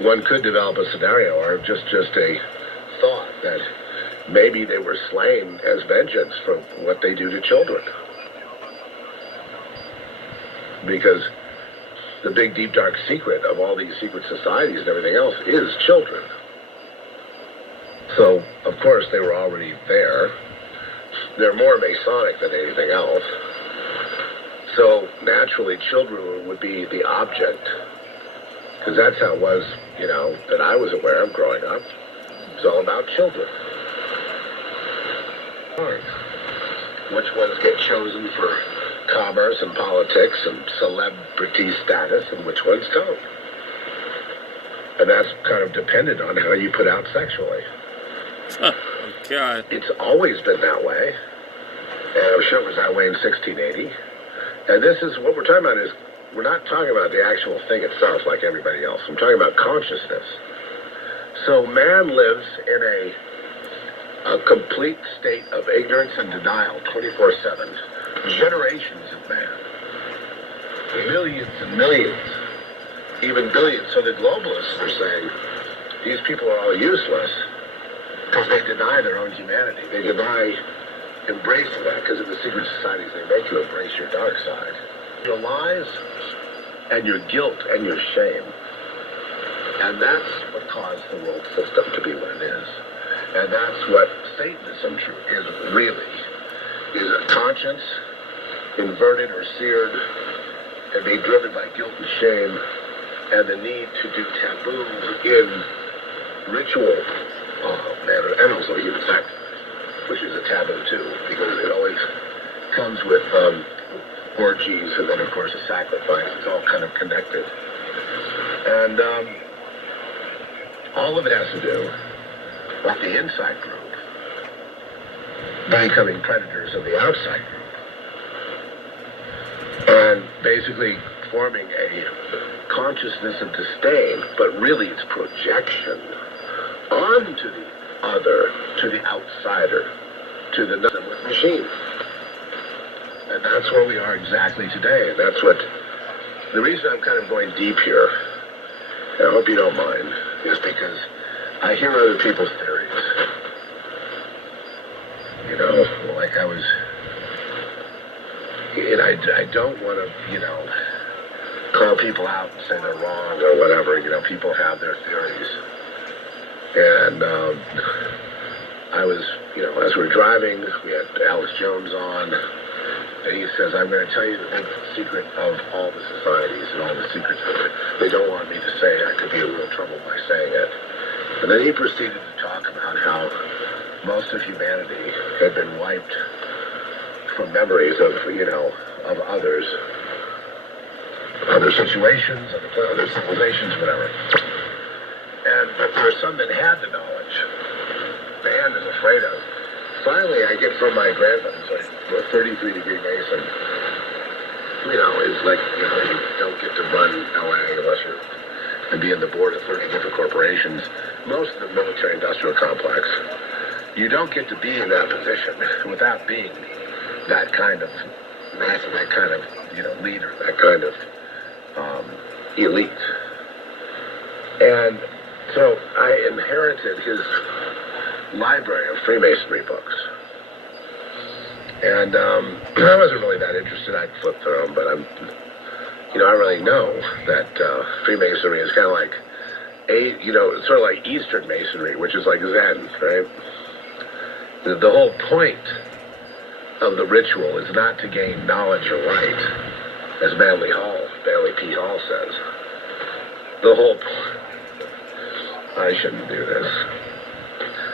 one could develop a scenario or just a thought that maybe they were slain as vengeance for what they do to children. Because the big, deep, dark secret of all these secret societies and everything else is children. So, of course, they were already there. They're more Masonic than anything else. So, naturally, children would be the object. Because that's how it was, that I was aware of growing up. It's all about children. Which ones get chosen for commerce and politics and celebrity status and which ones don't. And that's kind of dependent on how you put out sexually. Oh, God. It's always been that way. And I'm sure it was that way in 1680. And this is what we're talking about is, we're not talking about the actual thing itself like everybody else. I'm talking about consciousness. So man lives in a complete state of ignorance and denial 24/7. Generations of man. Millions and millions. Even billions. So the globalists are saying these people are all useless because they deny their own humanity. They deny embracing that because in the secret societies they make you embrace your dark side. Your lies and your guilt and your shame. And that's what caused the world system to be what it is. And that's what Satanism is really. Is a conscience inverted or seared and being driven by guilt and shame and the need to do taboo in ritual manner and also human sacrifice, which is a taboo too, because it always comes with orgies and then of course a sacrifice. It's all kind of connected. And all of it has to do with the inside group becoming predators of the outside group. And basically forming a consciousness of disdain, but really it's projection onto the other, to the outsider, to the nothing with machines. And that's where we are exactly today. And that's what, the reason I'm kind of going deep here, and I hope you don't mind, is because I hear other people's theories. Like I was, and I don't want to, call people out and say they're wrong or whatever. People have their theories. And I was, as we were driving, we had Alex Jones on, and he says, I'm going to tell you the big secret of all the societies and all the secrets that they don't want me to say. I could be in real trouble by saying it. And then he proceeded to talk about how most of humanity had been wiped from memories of, of others, other situations, other civilizations, whatever. But there are some that had the knowledge. Man is afraid of. Finally, I get from my grandfather, who's like a 33-degree Mason, is like, you don't get to run LA unless you're and be in the board of 30 different corporations, most of the military-industrial complex. You don't get to be in that position without being that kind of master, that kind of leader, that kind of elite. And so I inherited his library of Freemasonry books. And I wasn't really that interested. I'd flip through them, but I really know that Freemasonry is kind of like sort of like Eastern Masonry, which is like Zen, right? The whole point of the ritual is not to gain knowledge or light, as Manly P. Hall says. The whole I shouldn't do this.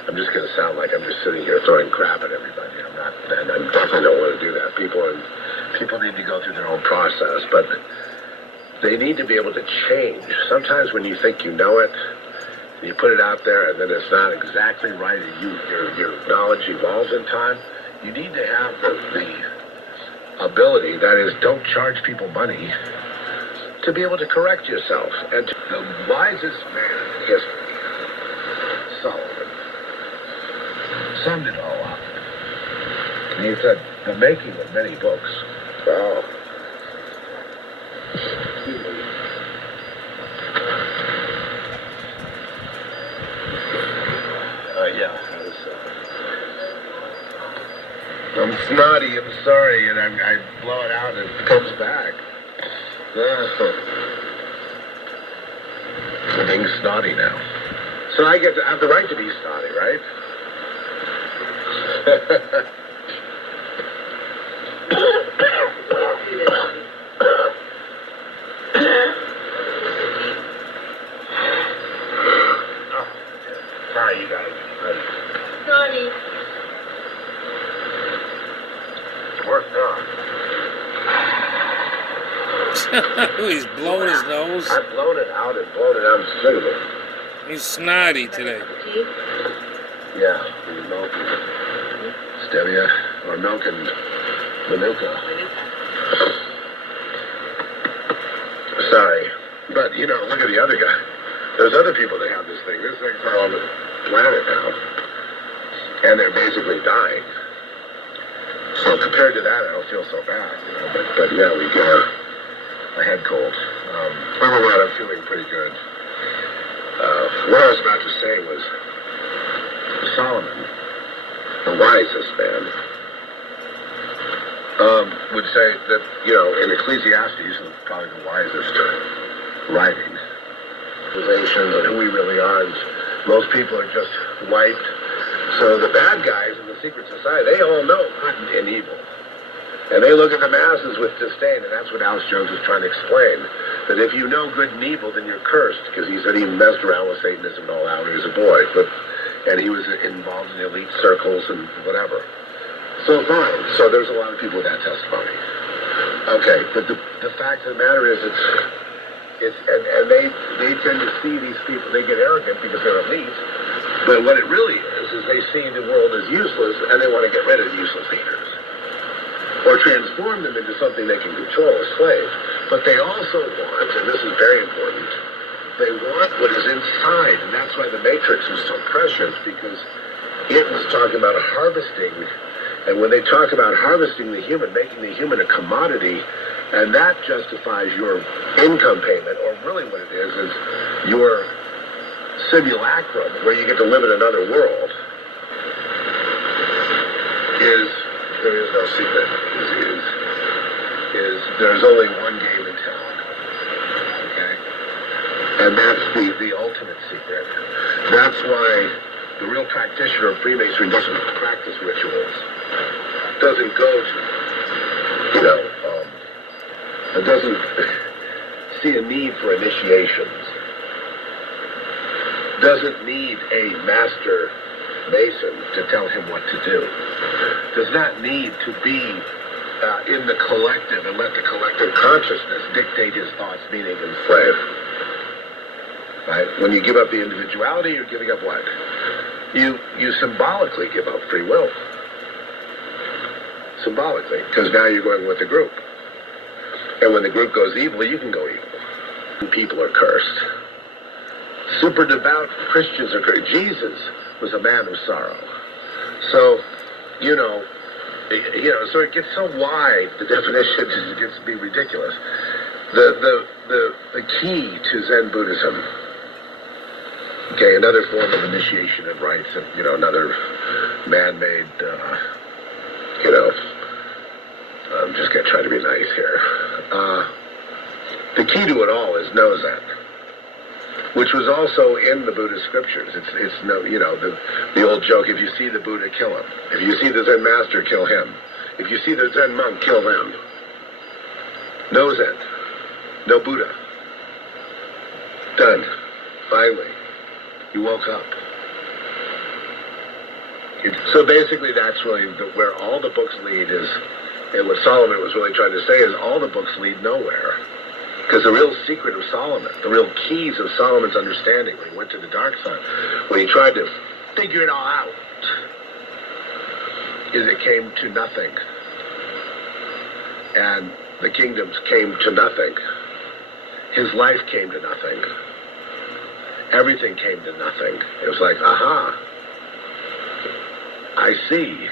I'm just going to sound like I'm just sitting here throwing crap at everybody. I'm not, and I definitely don't want to do that. People need to go through their own process, but they need to be able to change. Sometimes when you think you know it, you put it out there, and then it's not exactly right, and your knowledge evolves in time. You need to have the ability, that is, don't charge people money, to be able to correct yourself. And the wisest man in history, Solomon, summed it all up. And he said, the making of many books. Wow. I'm snotty, I'm sorry, and I blow it out and it comes back. I'm being snotty now. So I have the right to be snotty, right? Sorry, you guys. Sorry. Worked out. He's blowing his nose. I've blown it out and blown it out. I'm sick of it. He's snotty today. Tea? Yeah, milk and stevia, or milk and manuka. Sorry, but look at the other guy. There's other people that have this thing. This thing's all on the planet now, and they're basically dying. So compared to that, I don't feel so bad, But yeah, we get a head cold. Other than that, I'm feeling pretty good. What I was about to say was Solomon, the wisest man, would say that, in Ecclesiastes, probably the wisest writing, realizations of who we really are. And most people are just wiped. So the bad guys in the secret society, they all know good and evil. And they look at the masses with disdain, and that's what Alex Jones was trying to explain. That if you know good and evil, then you're cursed. Because he said he messed around with Satanism and all that when he was a boy. And he was involved in elite circles and whatever. So fine. So there's a lot of people with that testimony. Okay, but the fact of the matter is and they tend to see these people, they get arrogant because they're elite. But what it really is they see the world as useless, and they want to get rid of useless leaders. Or transform them into something they can control as slaves. But they also want, and this is very important, they want what is inside. And that's why the Matrix is so precious, because it was talking about harvesting. And when they talk about harvesting the human, making the human a commodity, and that justifies your income payment, or really what it is your simulacrum, where you get to live in another world, there is no secret. There's only one game in town. Okay? And that's the ultimate secret. That's why the real practitioner of Freemasonry doesn't practice rituals. Doesn't go to, doesn't see a need for initiations. Doesn't need a master Mason to tell him what to do. Does not need to be in the collective and let the collective consciousness dictate his thoughts, meaning, and slave. Right? When you give up the individuality, you're giving up what? You symbolically give up free will. Symbolically, because now you're going with the group. And when the group goes evil, you can go evil. And people are cursed. Super devout Christians are cursed. Jesus was a man of sorrow. So, so it gets so wide, the definition gets to be ridiculous. The key to Zen Buddhism, okay, another form of initiation and rites, and, another man-made, I'm just going to try to be nice here. The key to it all is no Zen, which was also in the Buddhist scriptures. It's no, the old joke, if you see the Buddha, kill him. If you see the Zen master, kill him. If you see the Zen monk, kill them. No Zen. No Buddha. Done. Finally. You woke up. So basically that's really where all the books lead is, and what Solomon was really trying to say is all the books lead nowhere. Because the real secret of Solomon, the real keys of Solomon's understanding when he went to the dark side, when he tried to figure it all out, is it came to nothing. And the kingdoms came to nothing. His life came to nothing. Everything came to nothing. It was like, aha, I see.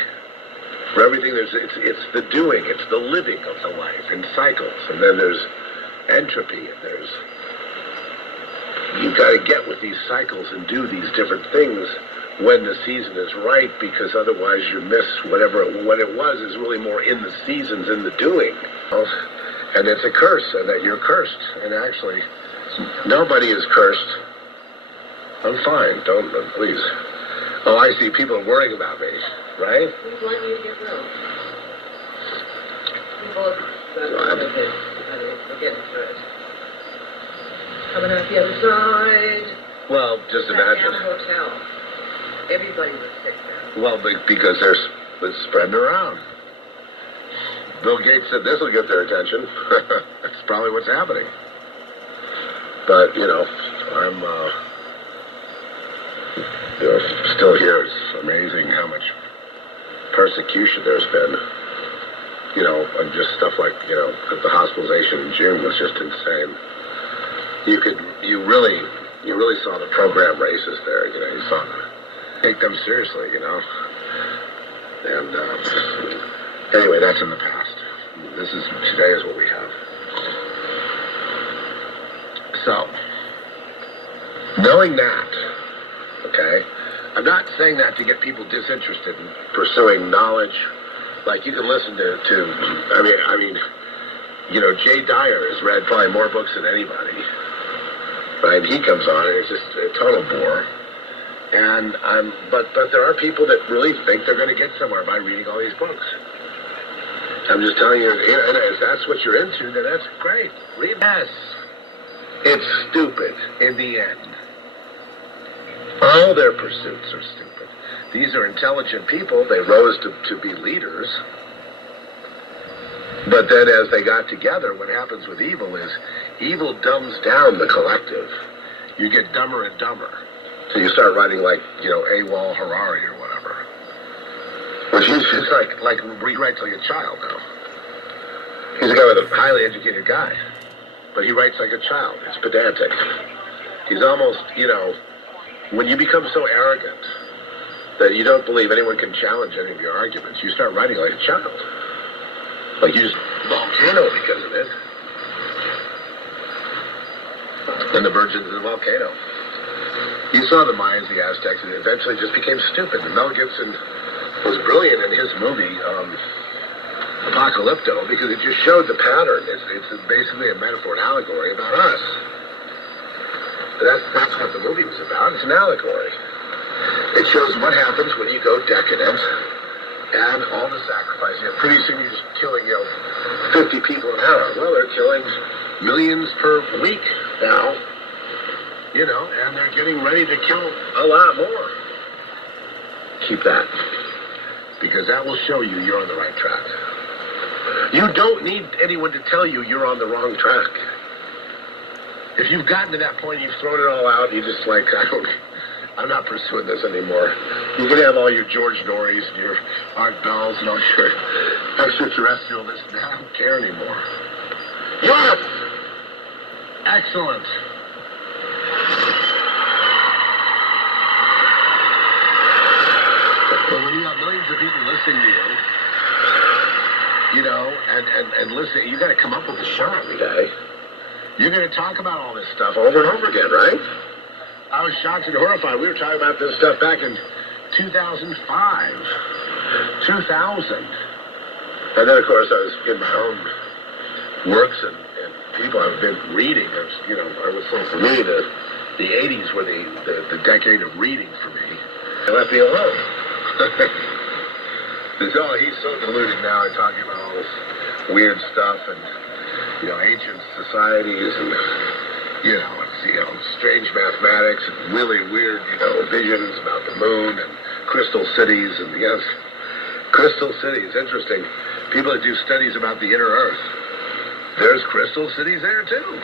For everything, it's the doing, it's the living of the life in cycles. And then there's entropy, and you've got to get with these cycles and do these different things when the season is right, because otherwise you miss whatever what it was is really more in the seasons, in the doing. And it's a curse, and that you're cursed. And actually, nobody is cursed. I'm fine. Don't, please. Oh, I see. People are worrying about me, right? We want you to get well. We both got a bit, honey. We're getting through it. Coming out the other side. Well, just imagine. That damn hotel. Everybody was sick there. Well, because it's spreading around. Bill Gates said this will get their attention. That's probably what's happening. But, I'm, still here. It's amazing how much persecution there's been. And just stuff like, the hospitalization in June was just insane. You really saw the program races there, you saw them. Take them seriously, And, anyway, that's in the past. Today is what we have. So, knowing that, okay, I'm not saying that to get people disinterested in pursuing knowledge. Like, you can listen to Jay Dyer has read probably more books than anybody. Right? He comes on and it's just a total bore. And but there are people that really think they're going to get somewhere by reading all these books. I'm just telling you, and if that's what you're into, then that's great. Read. Yes. It's stupid in the end. All their pursuits are stupid. These are intelligent people. They rose to be leaders. But then as they got together, what happens with evil is evil dumbs down the collective. You get dumber and dumber. So you start writing like, AWOL Harari or whatever. Which he's like he writes like a child now. He's a guy with a highly educated guy. But he writes like a child. It's pedantic. He's almost, when you become so arrogant that you don't believe anyone can challenge any of your arguments, you start writing like a child. Like you just volcano because of it. And the virgins of the volcano. You saw the Mayans, the Aztecs, and it eventually just became stupid. And Mel Gibson was brilliant in his movie, Apocalypto, because it just showed the pattern. It's basically a metaphor, an allegory about us. That's what the movie was about. It's an allegory. It shows what happens when you go decadent and all the sacrifice. Pretty soon you're just killing, 50 people an hour. Well, they're killing millions per week now. And they're getting ready to kill a lot more. Keep that. Because that will show you you're on the right track. You don't need anyone to tell you you're on the wrong track. If you've gotten to that point, you've thrown it all out, you're just like, I'm not pursuing this anymore. You can have all your George Norries and your Art Bells and all your extraterrestrial this and that. I don't care anymore. Yes! Excellent. But when you have millions of people listening to you, and listen, you got to come up with a show every day. You're going to talk about all this stuff over and over again, right? I was shocked and horrified. We were talking about this stuff back in 2005, 2000. And then, of course, I was in my own works and people I've been reading. I would say for me, the 80s were the decade of reading for me. They left me alone. He's so deluded now, talking about all this weird stuff and, ancient societies and, strange mathematics and really weird, visions about the moon and crystal cities. And yes, crystal cities, interesting. People that do studies about the inner earth, there's crystal cities there too.